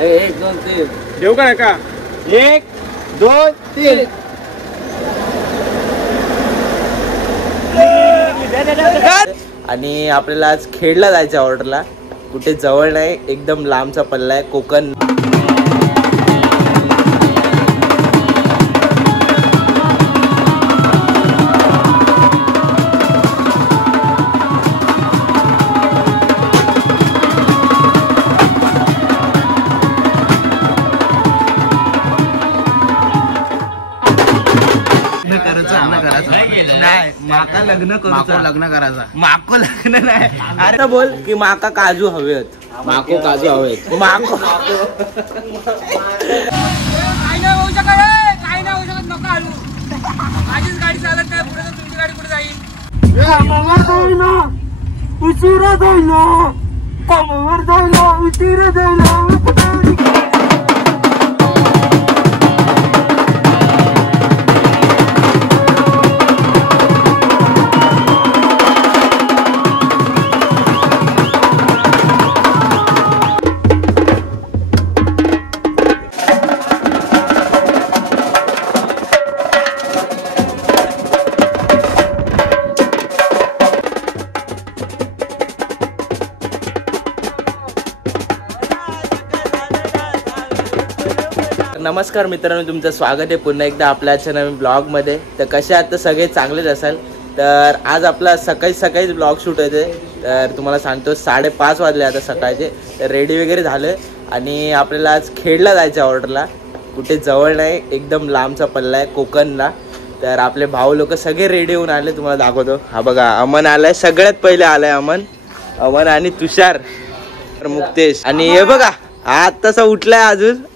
1 2 3 देऊ का नका 1 2 3 आणि आपल्याला आज खेडला जायचं ऑर्डरला. कुठे जवळ नाही, एकदम लांबचा पल्ला आहे, कोकण. नाही माका लग्न करू, लग्न करायचा. माको लग्न नाही. अरे बोल की माका काजू हवेत. माको काजू हवेत. माको काय नाही होऊ शकत, काय नाही होऊ शकत. नको आलू, माझीच गाडी चालत नाही पुढे, तुमची गाडी पुढे जाईल. उशिरा जायला कामावर जायला उशिरा जायला. नमस्कार मित्रांनो, तुमचं स्वागत आहे पुन्हा एकदा आपल्याच्या नवीन ब्लॉगमध्ये. तर कसे आहात तर सगळे चांगलेच असाल. तर आज आपला सकाळीच ब्लॉग शूट होते. तर तुम्हाला सांगतो 5:30 वाजले आता सकाळचे. तर रेडी वगैरे झालं आणि आपल्याला आज खेडला जायचं ऑर्डरला. कुठे जवळ नाही, एकदम लांबचा पल्ला आहे, कोकणला. तर आपले भाऊ लोक सगळे रेडी होऊन आले, तुम्हाला दाखवतो. हा बघा, अमन आलाय, सगळ्यात पहिले आलाय अमन आणि तुषार, मुक्तेश. आणि हे बघा आतासा उठलाय,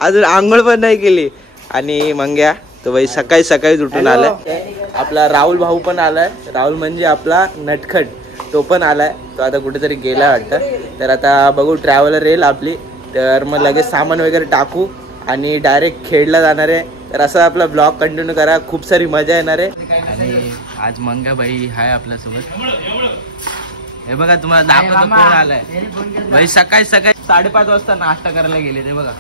अजून आंघोळ पण नाही केली. आणि मंग्या तो बाई सकाळी उठून आलाय. आपला राहुल भाऊ पण आलाय. राहुल म्हणजे आपला नटखट, तो पण आलाय. तो आता कुठेतरी गेला वाटतं. तर आता बघू, ट्रॅव्हलर येईल आपली. तर मग लगेच सामान वगैरे टाकू आणि डायरेक्ट खेडला जाणार आहे. तर असं आपला ब्लॉग कंटिन्यू करा, खूप सारी मजा येणार आहे. आणि आज मंग्या बाई आहे आपल्यासोबत. हे बघा, तुम्हाला दाखवतो कोण आलाय. भाई सकाळी 5:30 वाजता नाश्ता करायला गेले. ते बघा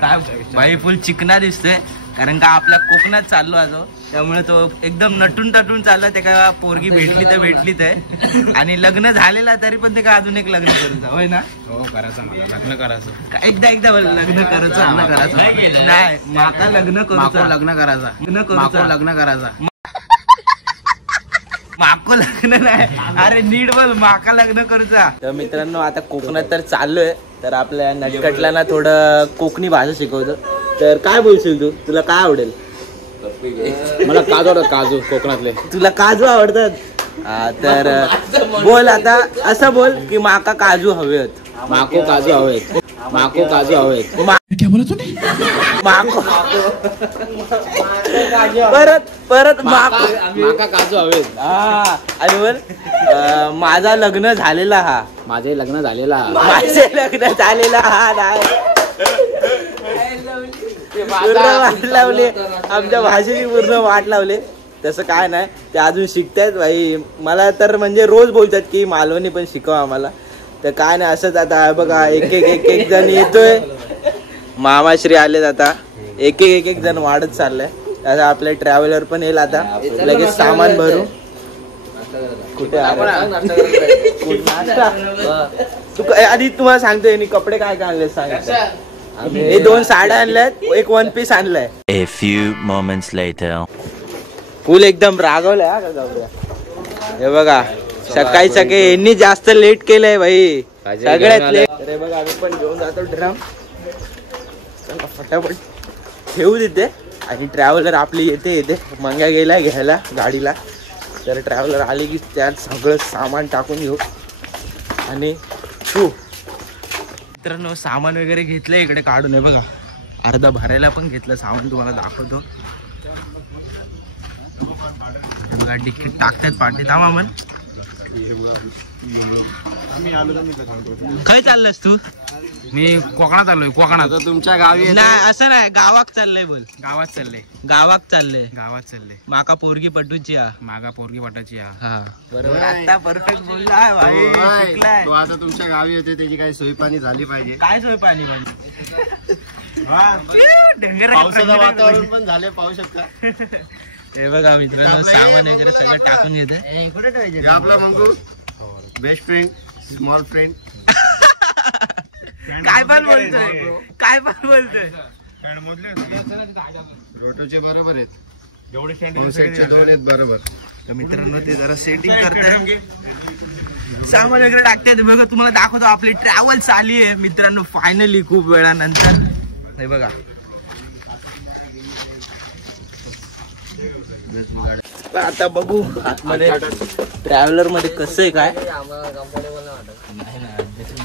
काय भाई फुल चिकना दिसतोय, कारण का आपल्या कोकणात चाललो आजो. त्यामुळे तो एकदम नटून चालला. ते का पोरगी भेटलीच आहे आणि लग्न झालेला, तरी पण ते का अजून एक लग्न करूचा होय ना. हो करायचं, मला लग्न करायचं. एकदा लग्न करायचं नाही, माका लग्न करू, लग्न करायचा. लग्न करायचा. माको लग्न नाही, अरे नीट बोल, माका लग्न करूचा. तर मित्रांनो, आता कोकणात तर चाललोय. तर आपल्या नटखटला ना थोडं कोकणी भाषा शिकवतो. तर काय बोलशील तू, तुला काय आवडेल? मला काजू आवडत, काजू कोकणातले. तुला काजू आवडतात? तर बोल आता, असं बोल की माका काजू हवेत. माको काजू हवेत. माको काजू हवेत. माको परत माका काजू हवेत. हा, आणि बोल माझा लग्न झालेला हा. माझे लग्न झालेला. माझे लग्न झालेला हा नाही. पूर्ण वाट लावले आमच्या भाषेची, पूर्ण वाट लावले. तसं काय नाही, ते अजून शिकतायत भाई. मला तर म्हणजे रोज बोलतात की मालवणी पण शिकव आम्हाला. तर काय नाही, असंच आता बघा एक जण येतोय. मामाश्री आलेत आता, एक जण वाढत चाललंय. आता आपल्या ट्रॅव्हलर पण येईल आता, लगेच सामान भरू. कुठे आधी तुम्हाला सांगतोय मी कपडे काय आणले सांग. हे 2 साड्या आणल्यात, एक 1 पीस आणलाय. A few moments later. फुल एकदम रागवलाय हा का गौऱ्या. हे बघा सकाळी यांनी जास्त लेट केलंय भाई, सगळ्यात लेट. अरे बघा, आम्ही पण घेऊन जातो ड्रम. फटाफट ठेवू देते. आणि ट्रॅव्हलर आपली येते. मंग्या गेलाय घ्यायला गाडीला. तर ट्रॅव्हलर आली की त्यात सगळं सामान टाकून घेऊ. आणि मित्रांनो, सामान वगैरे घेतलं इकडे काढून. आहे बघा, अर्धा भरायला पण घेतलं सामान, तुम्हाला दाखवतो. बघा डिक्कीत टाकतात पाठी. थांबा मन, काय चाललंस तू? मी कोकणात आलोय. कोकणात तुमच्या गावी नाही असं नाही, गावात चाललंय बोल. गावात चाललंय. गावात चाललंय. गावात चाललंय. माका पोरगी पटूची हा. मागा पोरगी वाटायची. हा बरोबर. आता परफेक्ट बोलला भाई, शिकलाय. तो आता तुमच्या गावी होते, त्याची काही सोय पाणी झाली पाहिजे. काय सोय पाणी पाणी पावसाचं वातावरण पण झाले, पाहू शकता. हे बघा मित्रांनो, सामान वगैरे सगळं टाकून घेते. हे आपला Mangu, best friend, small friend. काय पण बोलतोय, काय पण बोलतोय. रोटोचे बरोबर आहेत, दोन सेटचे दोन आहेत बरोबर. तर मित्रांनो ते जरा सेटिंग करते, सामान वगैरे टाकते. बघा तुम्हाला दाखवतो, आपली ट्रॅव्हल्स आली आहे मित्रांनो फायनली खूप वेळानंतर. हे बघा आता बघू आतमध्ये ट्रॅव्हलर मध्ये कसं आहे काय.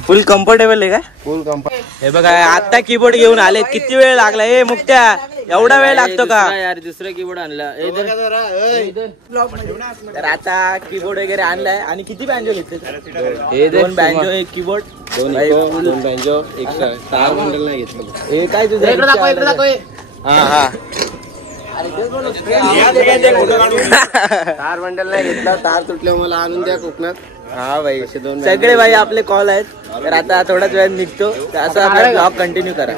फुल कम्फर्टेबल आहे काय? फुल कंपनी. हे बघा आता कीबोर्ड घेऊन आले. किती वेळ लागला ए मुक्त्या? एवढा वेळ लागतो का यार? दुसरा कीबोर्ड आणला. तर आता कीबोर्ड वगैरे आणलाय. आणि किती बँजो घेतले? दोन बँजो, एक कीबोर्ड, दोन बँजो, एक तार बंडल नाही घेतलं. हे काय तुझं? हा हा तार बंडल नाही घेतला, तार तुटल्यावर मला आणून द्या कोकणात. हा भाई, सगळे भाई आपले कॉल आहेत. तर आता थोड्याच वेळात निघतो. तर असं आपला ब्लॉग कंटिन्यू करा.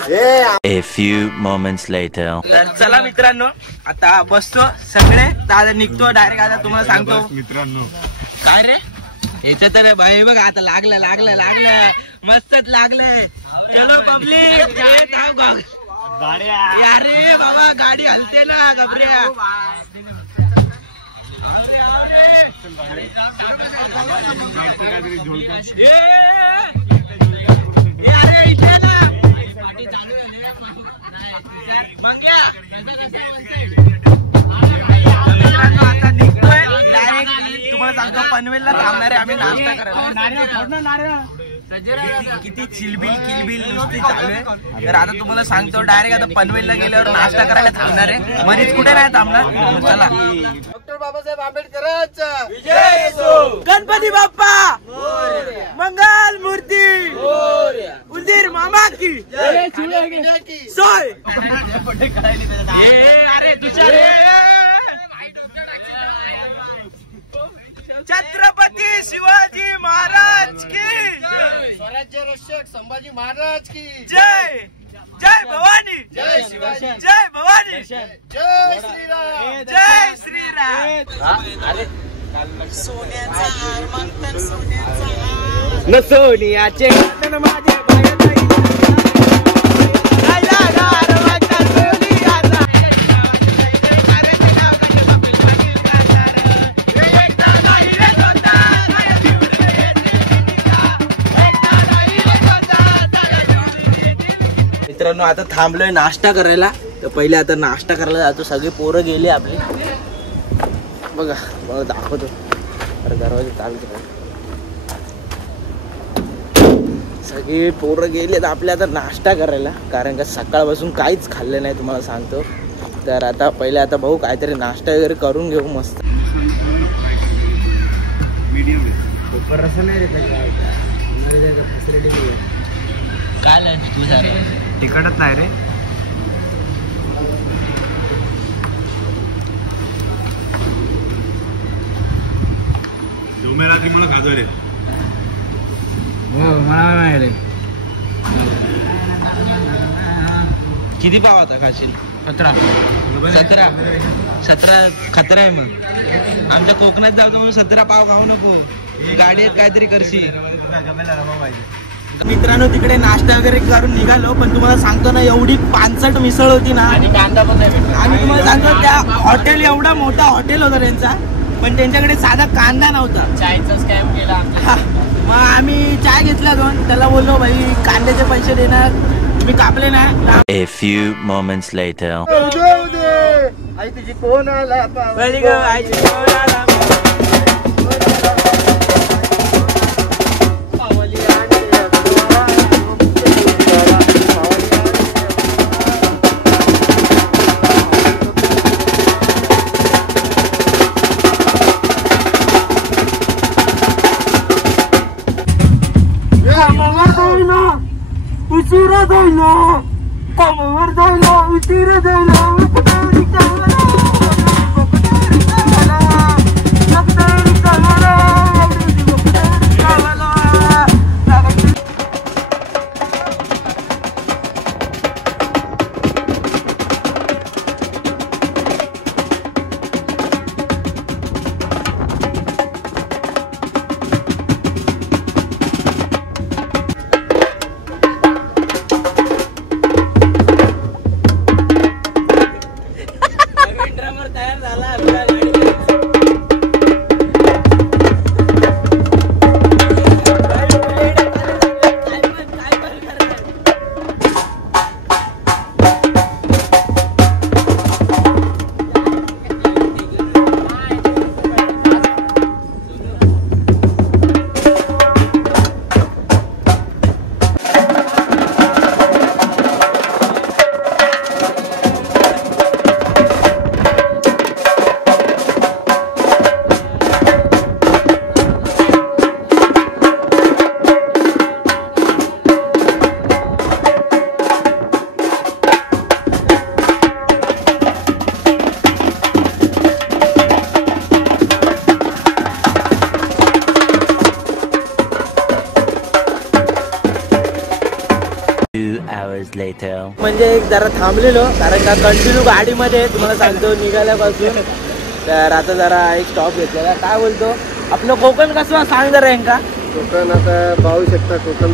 A few moments later. तर चला मित्रांनो, आता बसतो सगळे. तर आता निघतो डायरेक्ट. आता तुम्हाला सांगतो मित्रांनो काय रे याच्यात तर भाई बघ आता लागलं लागलं लागलं मस्तच लागलंय. चलो पब्लिक, अरे बाबा गाडी हलते ना घबऱ्या. आता निघतोय डायरेक्ट. तुम्हाला सांगतो पनवेलला थांबणार आहे आम्ही नाश्ता करायला. किती चिलबिल किलबिल नुसती चालू आहे. तर आता तुम्हाला सांगतो डायरेक्ट आता पनवेलला गेल्यावर नाश्ता करायला थांबणार आहे. मध्येच कुठे नाही थांबणार. चला. डॉक्टर बाबासाहेब आंबेडकरांचा विजय असो. गणपती बाप्पा मंगल मूर्ती उंदीर मामा की सोय. अरे तुझ्या छत्रपती शिवाजी महाराज की स्वराज्य रक्षक संभाजी महाराज की जय. जय भवानी, जय शिवाजी, जय भवानी, जय श्रीराम, जय श्रीराम. न सोनियाचे माझे मित्रांनो आता थांबलोय नाश्ता करायला. तर पहिले आता नाश्ता करायला जातो. सगळे पोरं गेले आपले. बघा बघा दाखवतो. अरे दरवाजे चालू सगळे पोरं गेले आपले आता नाश्ता करायला. कारण का सकाळपासून काहीच खाल्लं नाही तुम्हाला सांगतो. तर आता पहिले आता भाऊ काहीतरी नाश्ता वगैरे करून घेऊ मस्त. काय तू तिकडच नाही रे. किती पाव आता खाशील? 17 खतरा आहे. मग आमच्या कोकणात जातो म्हणून 17 पाव खाऊ नको. गाडीत काहीतरी करशील. मित्रांनो तिकडे नाश्ता वगैरे करून निघालो. पण तुम्हाला सांगतो ना एवढी पानसट मिसळ होती ना. आणि कांदा पण नाही भेटला. आणि तुम्हाला सांगतो त्या हॉटेल एवढा मोठा हॉटेल होता त्यांचा. पण त्यांच्याकडे साधा कांदा नव्हता. चायचा स्कॅम केला. मग आम्ही चाय घेतला 2. त्याला बोललो भाई कांद्याचे पैसे देणार, मी कापले नाही. A few moments later. आई तुझी कोण आला Later. म्हणजे एक जरा थांबलेलो कारण का कंटिन्यू गाडीमध्ये तुम्हाला सांगतो निघाल्यापासून. तर आता जरा एक स्टॉप घेतलेला. काय बोलतो आपलं कोकण कसं सांग जरा यांका. कोकण आता पाहू शकता. कोकण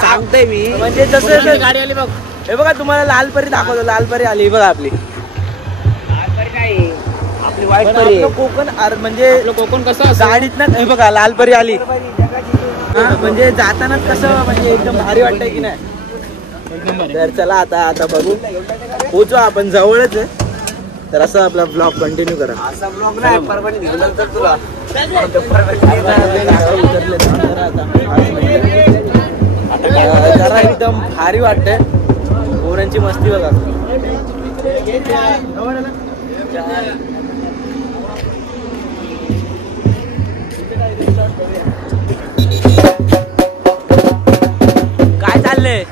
सांगतोय मी म्हणजे जसं गाडी आली बघ. हे बघा तुम्हाला लालपरी दाखवतो. लालपरी आली बघा आपली. आपली वाईट परी. कोकण म्हणजे कोकण कसं गाडीत ना. हे बघा लालपरी आली. म्हणजे जाताना कसं म्हणजे एकदम भारी वाटतंय की नाही. तर चला आता बघू. पोचू आपण जवळच आहे. तर असं आपला ब्लॉग कंटिन्यू करा. असा ब्लॉग नाही परभणी निघाल्यानंतर तुला जरा एकदम भारी वाटतंय. पोरांची मस्ती बघा. काय चाललंय.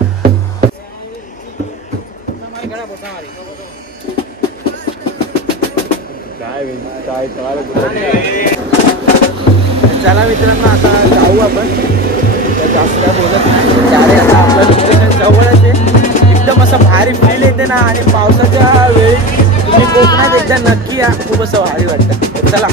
चला मित्रांनो आता जाऊ आपण. जास्त काय बोलत नाही. आता आपलं लोकेशन जवळच आहे. एकदम असं भारी फील येते ना. आणि पावसाच्या वेळी तुम्ही कोकणात एकदा नक्की या. खूप असं भारी वाटतं. चला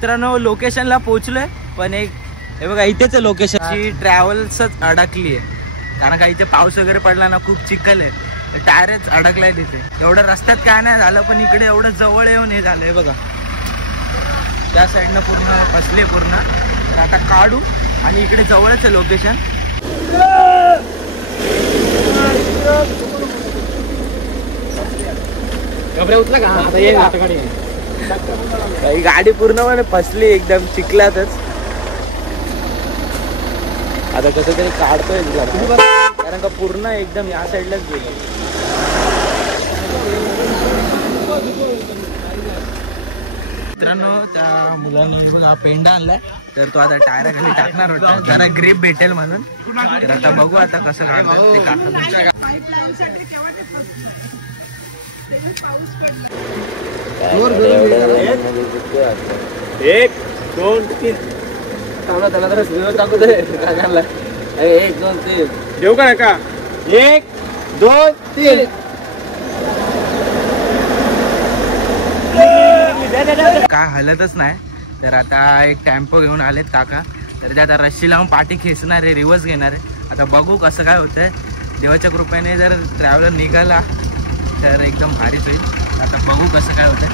मित्रांनो लोकेशनला पोहोचलोय. पण एक हे बघा इथेच लोकेशन ट्रॅव्हल्सच अडकली आहे. कारण का इथे पाऊस वगैरे पडला ना. खूप चिखल आहे. टायरच अडकलाय तिथे. एवढं रस्त्यात काय नाही झालं. पण इकडे एवढं जवळ येऊन हे झालंय बघा. त्या साईडनं पूर्ण फसले पूर्ण. तर आता काढू. आणि इकडे जवळच आहे लोकेशन. ही गाडी पूर्णपणे फसली एकदम चिखलातच. आता कसं तरी काढतोय कारण का पूर्ण एकदम या साईडलाच गेलं. मित्रांनो त्या मुलांनी बघा पेंडा आणलाय, तर तो आता टायराखाली टाकणार होता, जरा ग्रीप भेटेल म्हणून. तर आता बघू आता कसं काढतात ते काढतात. 1 2 3 त्याला जरा सुरू टाकू दे. 1 2 3 देऊ का नका. 1 2 3 काय हलतच नाही. तर आता एक टेम्पो घेऊन आलेत काका, तर ते आता रस्सी लावून पाठी खेचणार आहे, रिवर्स घेणार आहे. आता बघू कसं काय होतंय. देवाच्या कृपेने जर ट्रॅव्हलर निघाला तर एकदम भारीच होईल. आता बघू कसं काय होतंय.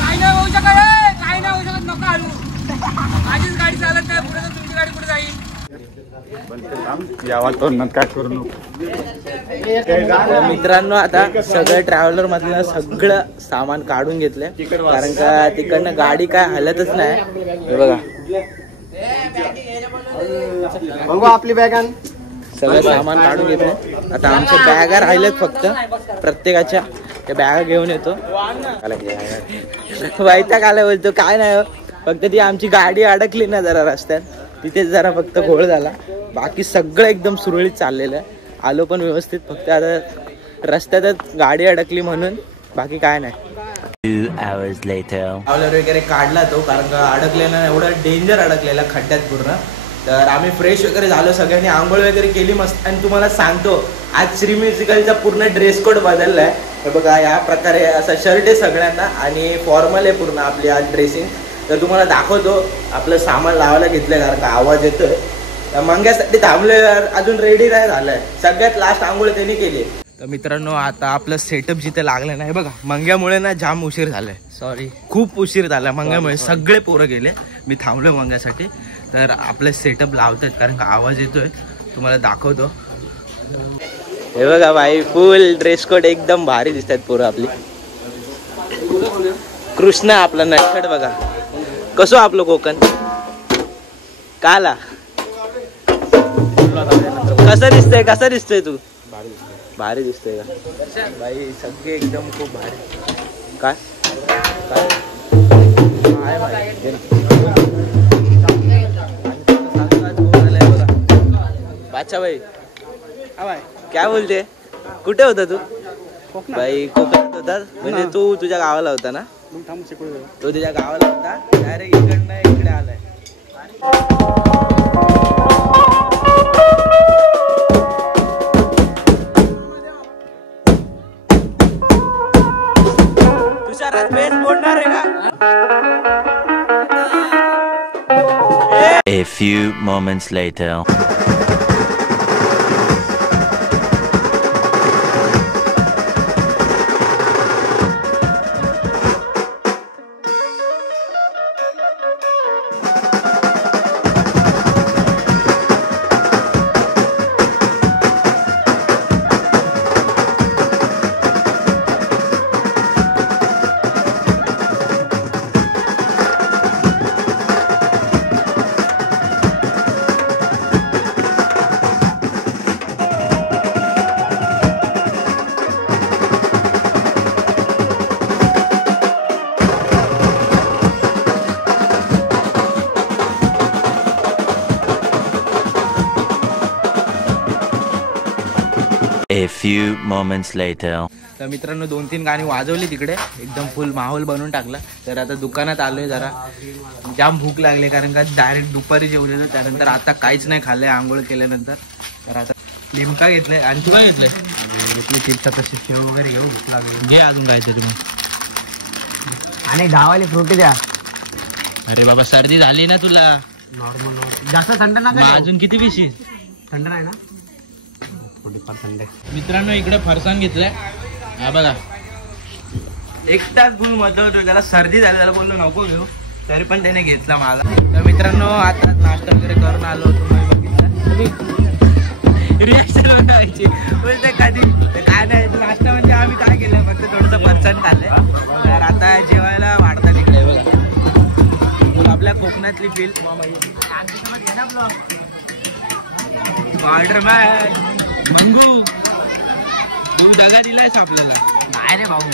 काय नाही होऊ शकत रे, काय नाही होऊ शकत. नको हलू, माझीच गाडी चालत नाही पुढे, तर तुमची गाडी कुठे जाईल. यावा तो काय करू नको. मित्रांनो आता सगळं ट्रॅव्हलर मधलं सगळं सामान काढून घेतलंय, कारण का तिकडनं गाडी काय हलतच नाही. हे बघा बघू आपली बॅग आण. सगळं सामान काढून घेतलंय. आता आमच्या बॅगा राहिल्यात फक्त, प्रत्येकाच्या त्या बॅगा घेऊन येतो. वैताग आला बोलतो काय नाही हो, फक्त ती आमची गाडी अडकली ना जरा रस्त्यात, तिथेच जरा फक्त घोळ झाला. बाकी सगळं एकदम सुरळीत चाललेलं आहे. आलो पण व्यवस्थित, फक्त आता रस्त्यातच गाडी अडकली म्हणून, बाकी काय नाही. 2 hours later. ट्रॅव्हलर वगैरे काढला तो, कारण का अडकलेला एवढा डेंजर अडकलेला खड्ड्यात पूर्ण. तर आम्ही फ्रेश वगैरे झालो, सगळ्यांनी आंघोळ वगैरे केली मस्त. आणि तुम्हाला सांगतो आज श्री म्युझिकलचा पूर्ण ड्रेस कोड बदलला आहे. तर बघा या प्रकारे असा शर्ट आहे सगळ्यांना आणि फॉर्मल आहे पूर्ण आपली आज ड्रेसिंग. तर तुम्हाला दाखवतो आपलं सामान लावायला घेतलंय, कारण का आवाज येतोय. मंग्यासाठी थांबलोय, अजून रेडी नाही झालंय. सगळ्यात लास्ट आंघोळ त्यांनी केली. तर मित्रांनो आता आपलं सेटअप जिथे लागलं नाही बघा, मंग्यामुळे ना जाम उशीर झालाय. सॉरी, खूप उशीर झाला मंग्यामुळे. सगळे पोरं गेले, मी थांबलो मंग्यासाठी. तर आपलं सेटअप लावतात, कारण का आवाज येतोय, तुम्हाला दाखवतो. हे बघा भाई, फुल ड्रेस कोड एकदम भारी दिसतात पोरं आपली. कृष्णा आपला नटखट बघा कसं आपलं कोकण काला. कसा दिसतोय तू. भारी दिसतोय का भाई, सगळे एकदम खूप भारी. काय बादशाह भाई काय बोलते, कुठे होता तू भाई. कोकणात होता म्हणजे तू तुझ्या गावाला होता ना. तो तुझ्या गावाला होता, डायरेक्ट इकडनं इकडे आलाय. तुषारात बेस बोलणार आहे का. A few moments later. A few moments later. तर मित्रांनो 2-3 गाणी वाजवली तिकडे, एकदम फुल माहोल बनवून टाकला. तर आता दुकानात आलोय, जरा जाम भूक लागली, कारण का डायरेक्ट दुपारी जेवलेलं, त्यानंतर आता काहीच नाही खाल्लंय आंघोळ केल्यानंतर. तर आता लिमका घेतलंय. आणि तू काय घेतलंय. घेतले चिप्स, तशी शेव वगैरे घेऊ. भूक लागली, घे अजून काय ते तुम्ही. आणि 10 वाली फ्रुटी द्या. अरे बाबा सर्दी झाली ना तुला. नॉर्मल जास्त थंड ना. अजून किती पिशील. थंड नाही ना. मित्रांनो इकडे फरसाण घेतलंय, हा बघा. एकटाच फुल मजा होतो, त्याला सर्दी झाली, त्याला बोललो नको घेऊ, तरी पण त्याने घेतला मला. तर मित्रांनो आता नाश्ता वगैरे करून आलो, तुम्ही बघितलं. रिॲक्शन बनवायची बोलते कधी काय नाही नाश्ता म्हणजे आम्ही काय केलं फक्त थोडंसं फरसाण खाल्लंय तर आता जेवायला वाढता तिकडे बघा आपल्या कोकणातली फील स्पायडरमॅन मंगू तू दगा दिलायस आपल्याला काय रे भाऊ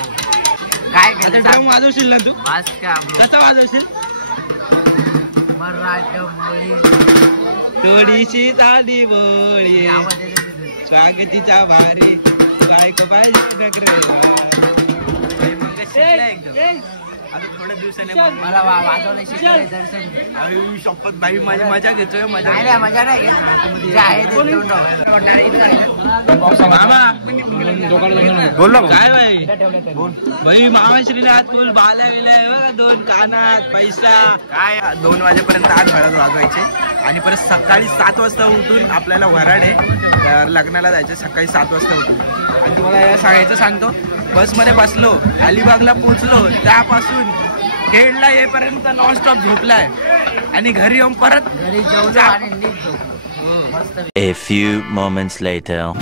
काय आता ड्रम वाजवशील ना तू कसा वाजवशील थोडीशी ताडी बोळी स्वागतीचा भारी बायको पाहिजे एकदम आता थोड्या दिवसाने मला वाजवलं शिकायचं शपथ बाई माझी मजा घेतोय मजा मजा नाही बोललो काय बाई भाई मामाश्रीने हात फुल बाल्या विल्या बघा 2 कानात पैसा काय 2 वाजेपर्यंत आठ भरत वाजवायचे आणि परत सकाळी 7 वाजता उठून आपल्याला वराड आहे तर लग्नाला जायचं सकाळी 7 वाजता उठून आणि तुम्हाला हे सांगतो बसमध्ये बसलो अलिबागला पोहोचलो त्यापासून खेडला येईपर्यंत नॉनस्टॉप झोपलाय आणि घरी येऊन परत घरी जेवलो आणि नीट झोपलो. A few moments later.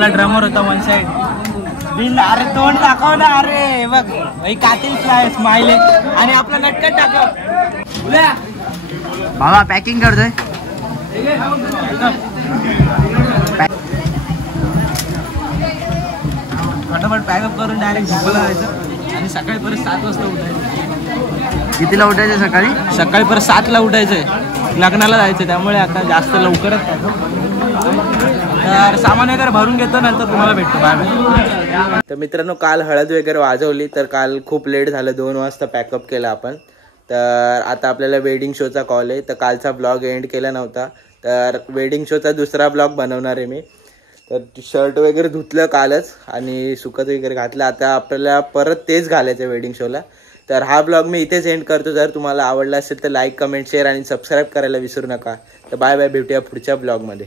आपला ड्रमर होता वन साइड बिल. अरे तोंड दाखव ना. अरे बघ भाई कातील स्माइल आणि आपला नटकट टाकव. बाबा पॅकिंग करतोय. फटाफट पॅकअप करून डायरेक्ट झोपायला जायचं आणि सकाळी परत 7 वाजता उठायचं. कितीला उठायचं सकाळी? सकाळी परत 7ला उठायचंय. लग्नाला जायचं त्यामुळे आता जास्त लवकरच तर सामान वगैरे भरून घेतो नंतर तुम्हाला भेटतो. बाय. तर मित्रांनो काल हळद वगैरे वाजवली तर काल खूप लेट झालं. 2 वाजता पॅकअप केलं आपण. तर आता आपल्याला वेडिंग शोचा कॉल आहे. तर कालचा ब्लॉग एंड केला नव्हता तर वेडिंग शोचा दुसरा ब्लॉग बनवणार आहे मी. तर शर्ट वगैरे धुतलं कालच आणि सुकत वगैरे घातलं. आता आपल्याला परत तेच घालायचं वेडिंग शोला. तर हा ब्लॉग मी इथेच एंड करतो. जर तुम्हाला आवडला असेल तर लाईक कमेंट शेअर आणि सबस्क्राईब करायला विसरू नका. तर बाय बाय. भेटूया पुढच्या ब्लॉगमध्ये.